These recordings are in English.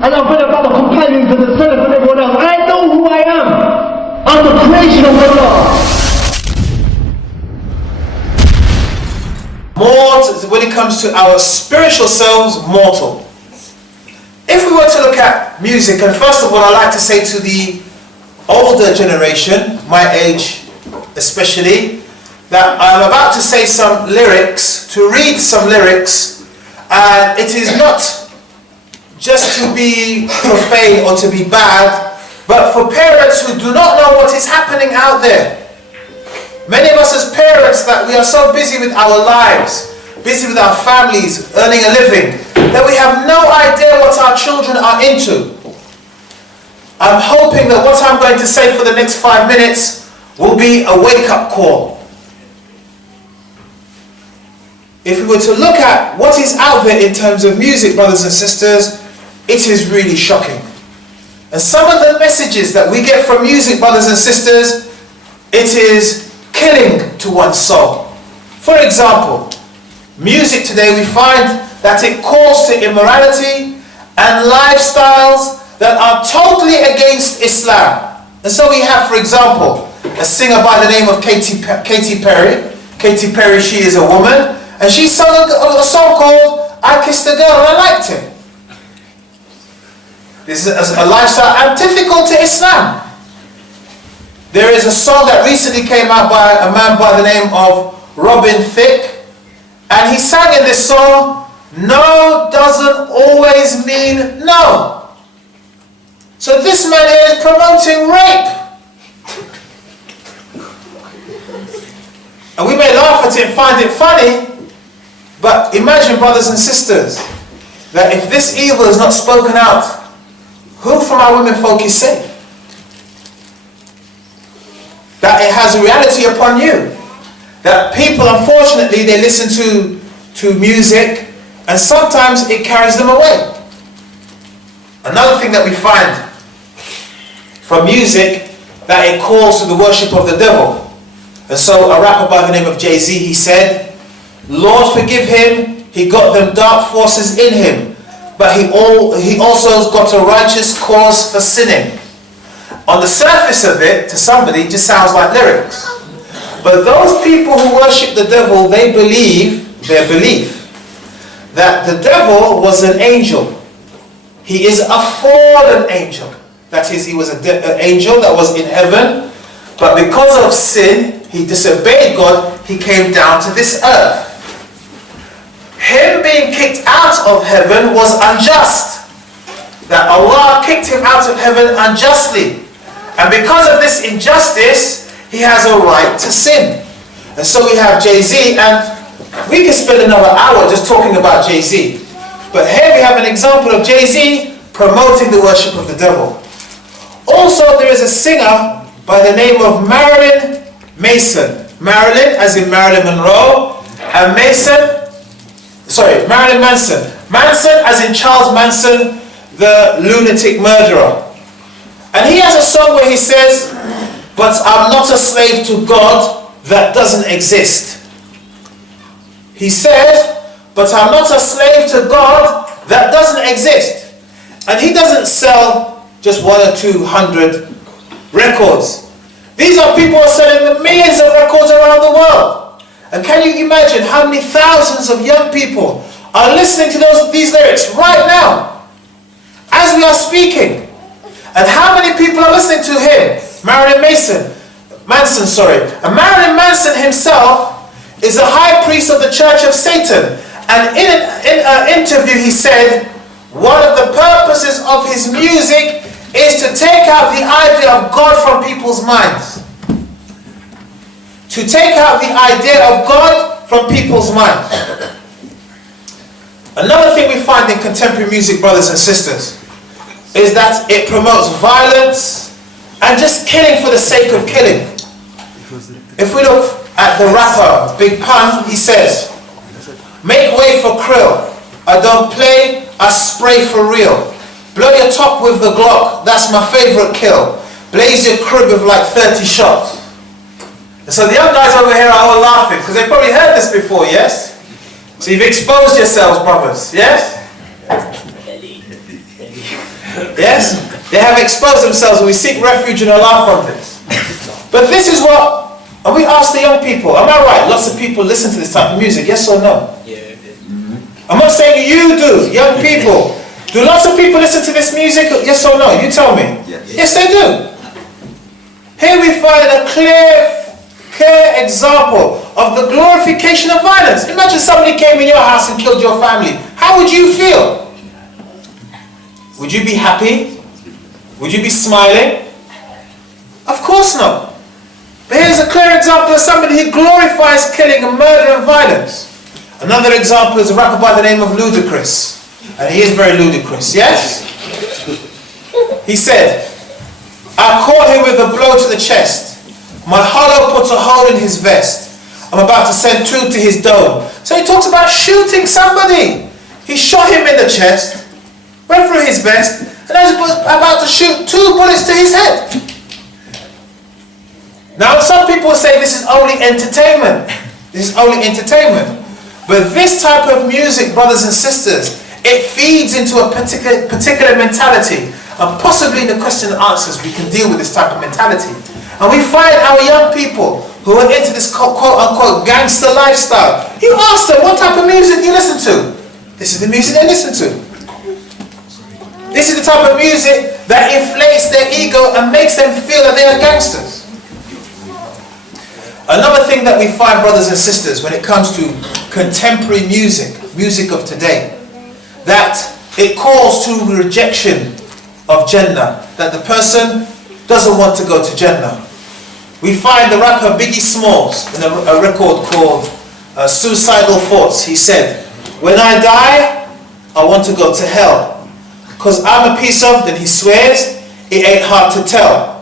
and I've read about the companions and the Salaf and everyone else. I know who I am. I'm the creation of Allah. More when it comes to our spiritual selves, mortal. If we were to look at music, and first of all, I like to say to the older generation, my age especially, that I'm about to say some lyrics, to read some lyrics, and it is not just to be profane or to be bad, but for parents who do not know what is happening out there. Many of us as parents, that we are so busy with our lives, busy with our families, earning a living, that we have no idea what our children are into. I'm hoping that what I'm going to say for the next 5 minutes will be a wake-up call. If we were to look at what is out there in terms of music, brothers and sisters, it is really shocking. And some of the messages that we get from music, brothers and sisters, it is killing to one's soul. For example, music today, we find that it calls to immorality and lifestyles that are totally against Islam. And so we have, for example, a singer by the name of Katy Perry. Katy Perry, she is a woman, and she sung a song called I Kissed a Girl and I Liked It. This is a lifestyle antithetical to Islam. There is a song that recently came out by a man by the name of Robbery, and he sang in this song, no doesn't always mean no. So this man here is promoting rape. And we may laugh at it and find it funny, but imagine, brothers and sisters, that if this evil is not spoken out, who from our women folk is safe? That it has a reality upon you. That people, unfortunately, they listen to music, and sometimes it carries them away. Another thing that we find from music, that it calls to the worship of the devil. And so a rapper by the name of Jay-Z, he said, Lord forgive him, he got them dark forces in him, but he also has got a righteous cause for sinning. On the surface of it, to somebody, it just sounds like lyrics. But those people who worship the devil, they believe, their belief, that the devil was an angel. He is a fallen angel. That is, he was an angel that was in heaven, but because of sin, he disobeyed God, he came down to this earth. Him being kicked out of heaven was unjust. That Allah kicked him out of heaven unjustly. And because of this injustice, he has a right to sin. And so we have Jay-Z, and we can spend another hour just talking about Jay-Z. But here we have an example of Jay-Z promoting the worship of the devil. Also, there is a singer by the name of Marilyn Manson. Marilyn, as in Marilyn Monroe, and Marilyn Manson. Manson, as in Charles Manson, the lunatic murderer. And he has a song where he says, but I'm not a slave to God that doesn't exist. He said, but I'm not a slave to God that doesn't exist. And he doesn't sell just 100 or 200 records. These are people who are selling millions of records around the world. And can you imagine how many thousands of young people are listening to these lyrics right now, as we are speaking? And how many people are listening to him? Marilyn Manson. And Marilyn Manson himself is the high priest of the Church of Satan. And in an interview he said, one of the purposes of his music is to take out the idea of God from people's minds. To take out the idea of God from people's minds. Another thing we find in contemporary music, brothers and sisters, is that it promotes violence and just killing for the sake of killing. If we look at the rapper Big Pun, he says, make way for krill. I don't play, I spray for real. Blow your top with the Glock, that's my favorite kill. Blaze your crib with like 30 shots. And so the young guys over here are all laughing because they've probably heard this before, yes? So you've exposed yourselves, brothers, yes? Yes? They have exposed themselves and we seek refuge in Allah from this. But this is what, and we ask the young people, am I right? Lots of people listen to this type of music, yes or no? Yeah. I'm not saying you do, young people. Do lots of people listen to this music, yes or no? You tell me. Yes, they do. Here we find a clear example of the glorification of violence. Imagine somebody came in your house and killed your family. How would you feel? Would you be happy? Would you be smiling? Of course not. But here's a clear example of somebody who glorifies killing and murder and violence. Another example is a rapper by the name of Ludacris. And he is very ludicrous, yes? He said, I caught him with a blow to the chest. My hollow puts a hole in his vest. I'm about to send 2 to his dome. So he talks about shooting somebody. He shot him in the chest, went through his vest, and I was about to shoot 2 bullets to his head. Now some people say this is only entertainment. This is only entertainment. But this type of music, brothers and sisters, it feeds into a particular mentality. And possibly in the question and answers we can deal with this type of mentality. And we find our young people who are into this quote-unquote gangster lifestyle. You ask them, what type of music you listen to? This is the music they listen to. This is the type of music that inflates their ego and makes them feel that they are gangsters. Another thing that we find, brothers and sisters, when it comes to contemporary music, music of today, that it calls to rejection of Jannah, that the person doesn't want to go to Jannah. We find the rapper Biggie Smalls in a record called Suicidal Thoughts. He said, when I die, I want to go to hell. Because I'm a piece of, then he swears, it ain't hard to tell.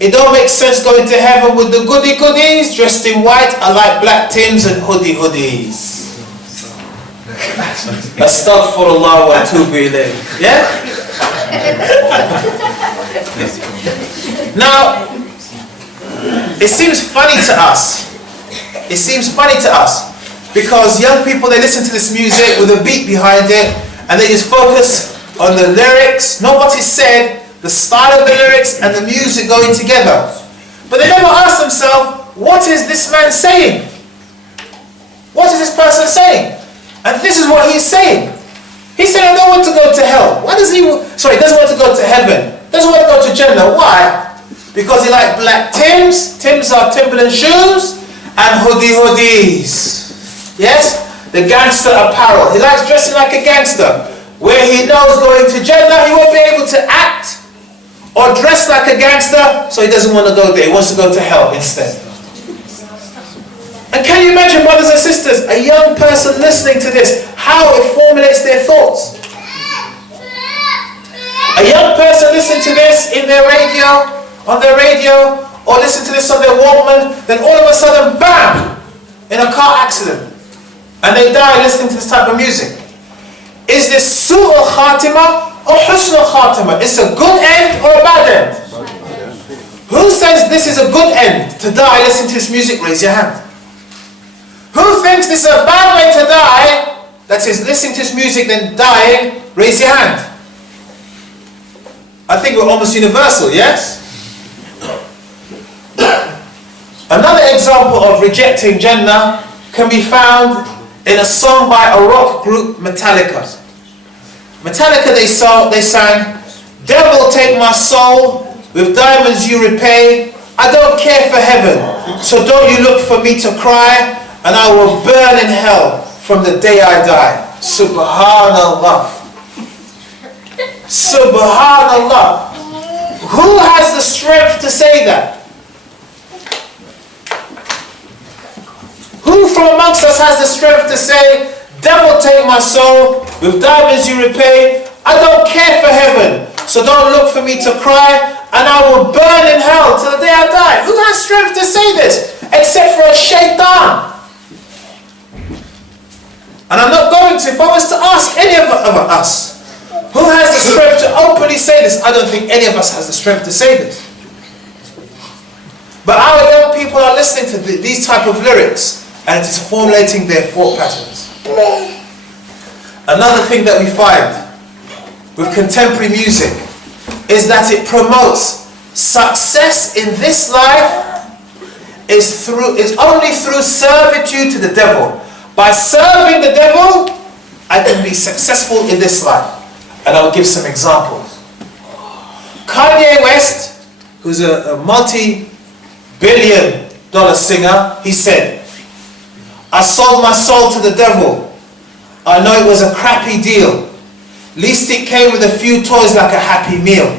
It don't make sense going to heaven with the goody goodies, dressed in white, I like black Tims and hoodies. Astaghfirullah wa atubu ilayh. Yeah? Now, it seems funny to us. It seems funny to us because young people, they listen to this music with a beat behind it and they just focus on the lyrics, not what is said, the style of the lyrics and the music going together. But they never ask themselves, what is this man saying? What is this person saying? And this is what he's saying. He said, I don't want to go to hell. Why does he, sorry, he doesn't want to go to heaven. Doesn't want to go to Jannah. Why? Because he likes black Tims. Tims are Timberland shoes. And hoodies. Yes? The gangster apparel. He likes dressing like a gangster. Where he knows going to Jannah, he won't be able to act or dress like a gangster, so he doesn't want to go there. He wants to go to hell instead. And can you imagine, brothers and sisters, a young person listening to this, how it formulates their thoughts? A young person listening to this in their radio, on their radio, or listen to this on their Walkman, then all of a sudden, bam, in a car accident. And they die listening to this type of music. Is this su'ul khatima or husnul khatima? It's a good end or a bad end? Who says this is a good end to die listening to this music? Raise your hand. Who thinks this is a bad way to die? That is listening to this music then dying. Raise your hand. I think we're almost universal, yes? Another example of rejecting Jannah can be found in a song by a rock group, Metallica. Metallica, they sang, devil take my soul, with diamonds you repay. I don't care for heaven, so don't you look for me to cry, and I will burn in hell from the day I die. Subhanallah. Subhanallah. Who has the strength to say that? Who from amongst us has the strength to say, devil take my soul, with diamonds you repay, I don't care for heaven, so don't look for me to cry, and I will burn in hell till the day I die. Who has strength to say this? Except for a shaitan. And I'm not going to, if I was to ask any of us, who has the strength to openly say this? I don't think any of us has the strength to say this. But our young people are listening to these type of lyrics, and it is formulating their thought patterns. Another thing that we find with contemporary music is that it promotes success in this life is only through servitude to the devil. By serving the devil, I can be successful in this life. And I'll give some examples. Kanye West, who's a multi-billion-dollar singer, he said, "I sold my soul to the devil. I know it was a crappy deal. Least it came with a few toys like a happy meal."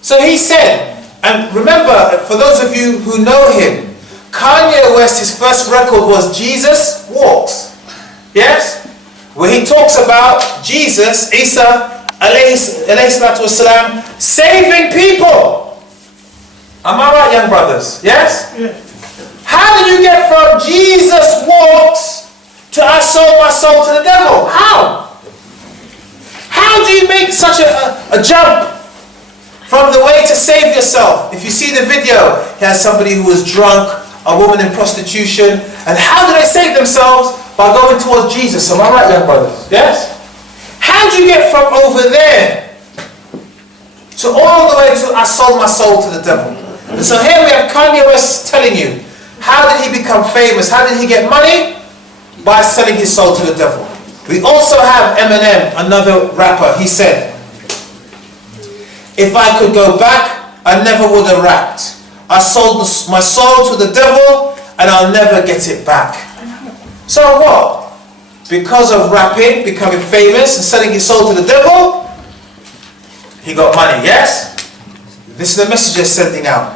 So he said, and remember, for those of you who know him, Kanye West, his first record was Jesus Walks. Yes? Where he talks about Jesus, Isa, alayhi salatu wasalam, saving people. Am I right, young brothers? Yes? Yeah. How did you get from Jesus Walks to I sold my soul to the devil? How? How do you make such a jump from the way to save yourself? If you see the video, he has somebody who was drunk, a woman in prostitution, and how do they save themselves? By going towards Jesus. Am I right, young brothers? Yes? How do you get from over there to all the way to I sold my soul to the devil? And so here we have Kanye West telling you, how did he become famous? How did he get money? By selling his soul to the devil. We also have Eminem, another rapper. He said, "If I could go back, I never would have rapped. I sold my soul to the devil and I'll never get it back." So what? Because of rapping, becoming famous and selling his soul to the devil, he got money, yes? This is the message they're sending out.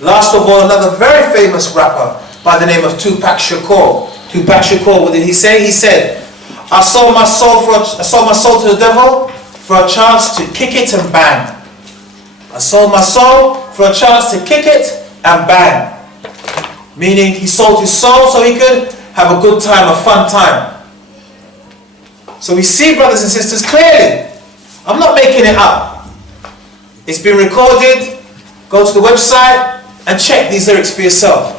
Last of all, another very famous rapper by the name of Tupac Shakur. Tupac Shakur, what did he say? He said, I sold my soul to the devil for a chance to kick it and bang. I sold my soul for a chance to kick it and bang. Meaning he sold his soul so he could have a good time, a fun time. So we see, brothers and sisters, clearly. I'm not making it up. It's been recorded. Go to the website and check these lyrics for yourself.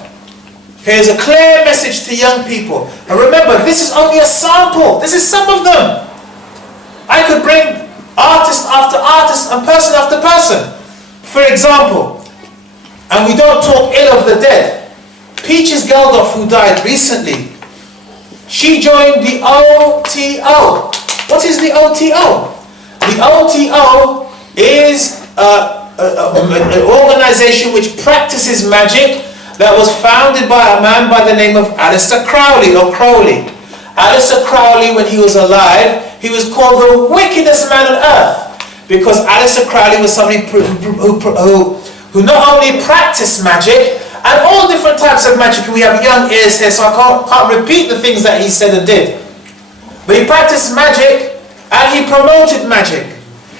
Here's a clear message to young people. And remember, this is only a sample. This is some of them. I could bring artist after artist and person after person. For example, and we don't talk ill of the dead, Peaches Geldof, who died recently, she joined the OTO. What is the OTO? The OTO is an organization which practices magic that was founded by a man by the name of Aleister Crowley, or Crowley. Aleister Crowley, when he was alive, he was called the wickedest man on earth, because Aleister Crowley was somebody who not only practiced magic, and all different types of magic. We have young ears here, so I can't repeat the things that he said and did. But he practiced magic, and he promoted magic.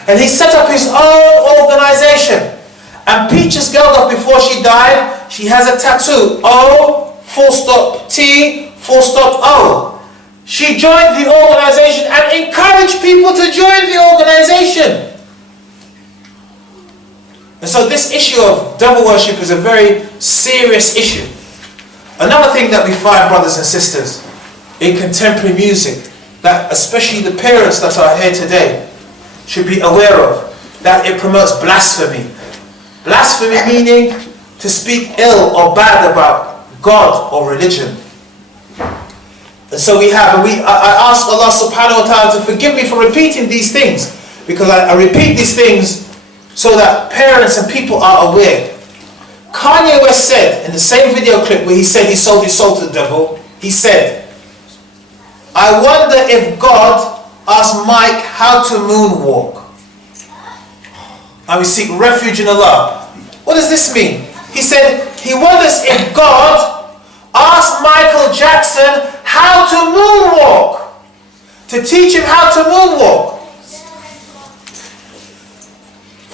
And he set up his own organization. And Peaches Geldof, before she died, she has a tattoo. O, full stop, T, full stop, O. She joined the organization and encouraged people to join the organization. And so this issue of devil worship is a very serious issue. Another thing that we find, brothers and sisters, in contemporary music, that especially the parents that are here today should be aware of, that it promotes blasphemy. Blasphemy meaning to speak ill or bad about God or religion. And so I ask Allah subhanahu wa ta'ala to forgive me for repeating these things, because I repeat these things so that parents and people are aware. Kanye West said in the same video clip where he said he sold his soul to the devil, he said, I wonder if God asked Mike how to moonwalk. I will seek refuge in Allah. What does this mean? He said he wonders if God asked Michael Jackson how to moonwalk, to teach him how to moonwalk.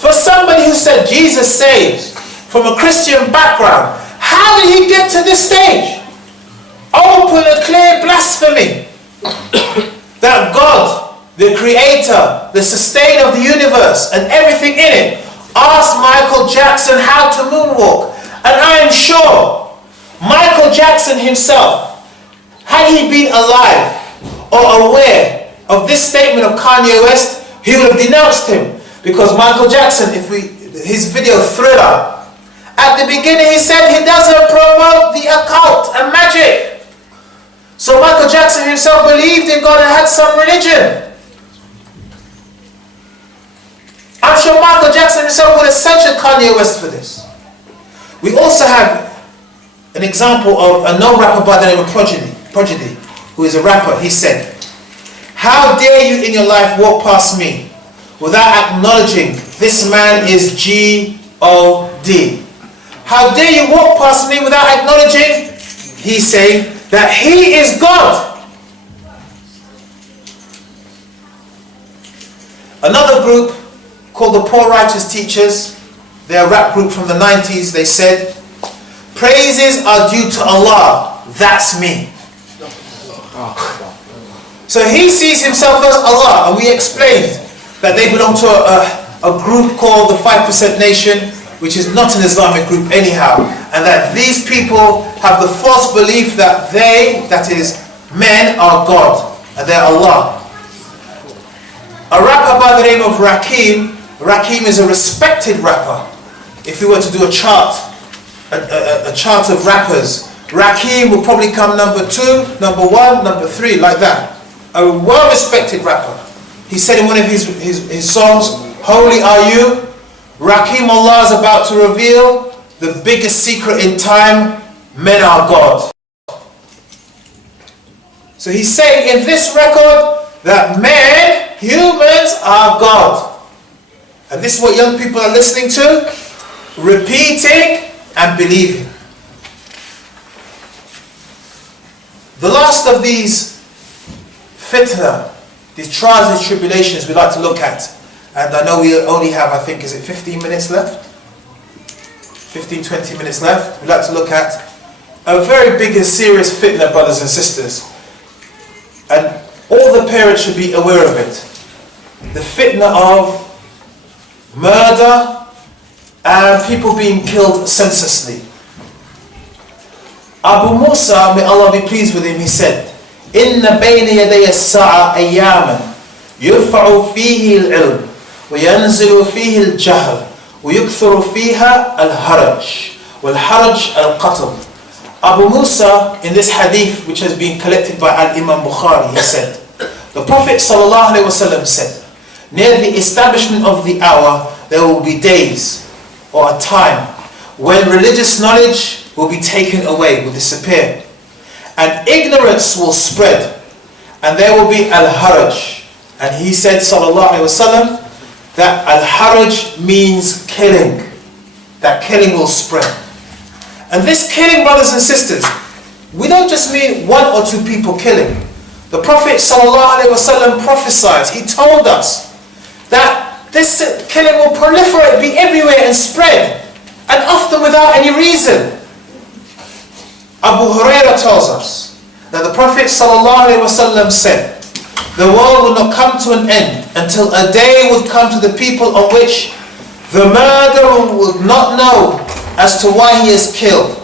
For somebody who said Jesus saves from a Christian background, how did he get to this stage? Open and clear blasphemy. That God, the creator, the sustainer of the universe and everything in it, asked Michael Jackson how to moonwalk. And I am sure Michael Jackson himself, had he been alive or aware of this statement of Kanye West, he would have denounced him. Because Michael Jackson, his video Thriller, at the beginning he said he doesn't promote the occult and magic. So Michael Jackson himself believed in God and had some religion. I'm sure Michael Jackson himself would have censured Kanye West for this. We also have an example of a known rapper by the name of Prodigy, who is a rapper. He said, "How dare you in your life walk past me without acknowledging this man is G-O-D. How dare you walk past me without acknowledging," he's saying, "that he is God." Another group called the Poor Righteous Teachers, they're a rap group from the 90s, they said, "Praises are due to Allah, that's me." So he sees himself as Allah, and we explained that they belong to a group called the 5% Nation, which is not an Islamic group anyhow, and that these people have the false belief that they, that is, men, are God, and they're Allah. A rapper by the name of Rakim is a respected rapper. If we were to do a chart of rappers, Rakim will probably come number 2, number 1, number 3, like that. A well-respected rapper. He said in one of his songs, "Holy are you, Rakim, Allah is about to reveal the biggest secret in time, men are God." So he's saying in this record that men, humans, are God. And this is what young people are listening to, repeating and believing. The last of these fitna, these trials and tribulations we'd like to look at, and I know we only have, I think, is it 15 minutes left? 15, 20 minutes left. We'd like to look at a very big and serious fitna, brothers and sisters. And all the parents should be aware of it. The fitna of murder and people being killed senselessly. Abu Musa, may Allah be pleased with him, he said, "إن بين يدي الساعة أياما يرفع فيه العلم وينزل فيه الجهل ويكثر فيها الهرج والحرج القتل." Abu Musa, in this hadith which has been collected by Al-Imam Bukhari, he said, the Prophet ﷺ said, "Near the establishment of the hour there will be days or a time when religious knowledge will be taken away, will disappear, and ignorance will spread, and there will be al-haraj." And he said, sallallahu alaihi wasallam, that al-haraj means killing, that killing will spread. And this killing, brothers and sisters, we don't just mean 1 or 2 people killing. The Prophet sallallahu alaihi wasallam prophesied, he told us that this killing will proliferate, be everywhere and spread, and often without any reason. Abu Hurairah tells us that the Prophet ﷺ said, "The world will not come to an end until a day would come to the people on which the murderer would not know as to why he is killed,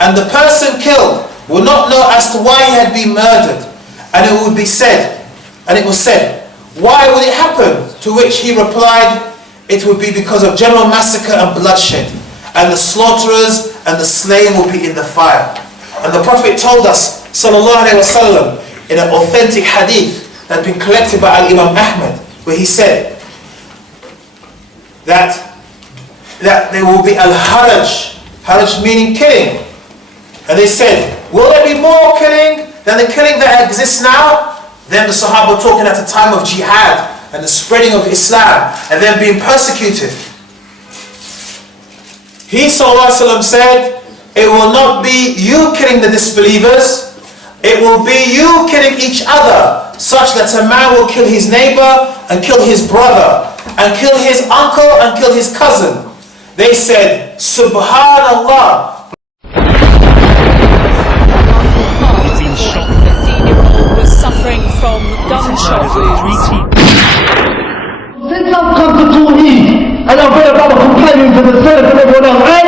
and the person killed will not know as to why he had been murdered, and it was said, why would it happen? To which he replied, it would be because of general massacre and bloodshed, and the slaughterers and the slain will be in the fire." And the Prophet told us, sallallahu alaihi wasallam, in an authentic hadith that had been collected by Al-Imam Ahmad, where he said that there will be al-haraj, haraj meaning killing. And they said, will there be more killing than the killing that exists now? Then the Sahaba were talking at the time of jihad and the spreading of Islam and then being persecuted. He sallallahu alaihi wasallam said, it will not be you killing the disbelievers, it will be you killing each other, such that a man will kill his neighbor and kill his brother and kill his uncle and kill his cousin. They said, Subhanallah. Suffering from gunshot wounds. Since I've come to Tawheed and I've read about the companions and the Salaf and everyone else, I